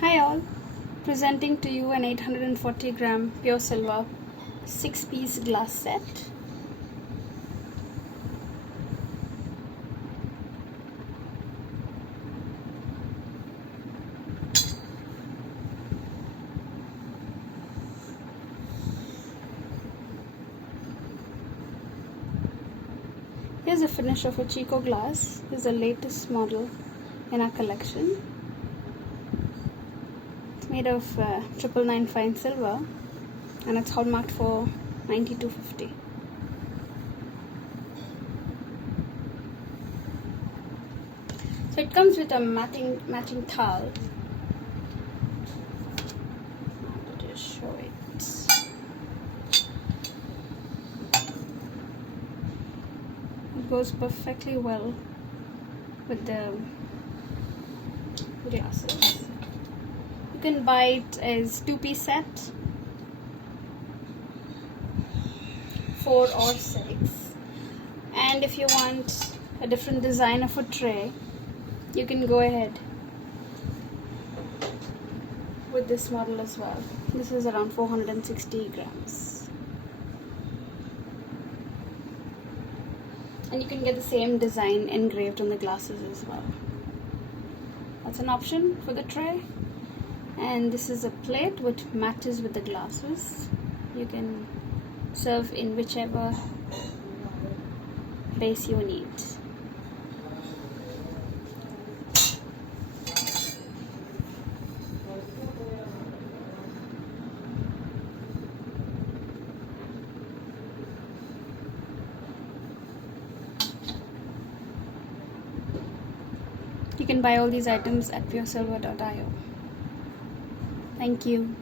Hi all, presenting to you an 840 gram pure silver 6-piece glass set. Here's a finish of a Chico glass. This is the latest model in our collection. It's made of 999 fine silver and it's hallmarked for 9250. So it comes with a matching thal. I'll just show it. It goes perfectly well with the glasses. You can buy it as 2-piece set, 4 or 6, and if you want a different design of a tray, you can go ahead with this model as well. This is around 460 grams, and you can get the same design engraved on the glasses as well. That's an option for the tray. And this is a plate which matches with the glasses. You can serve in whichever base you need. You can buy all these items at PureSilver.io. Thank you.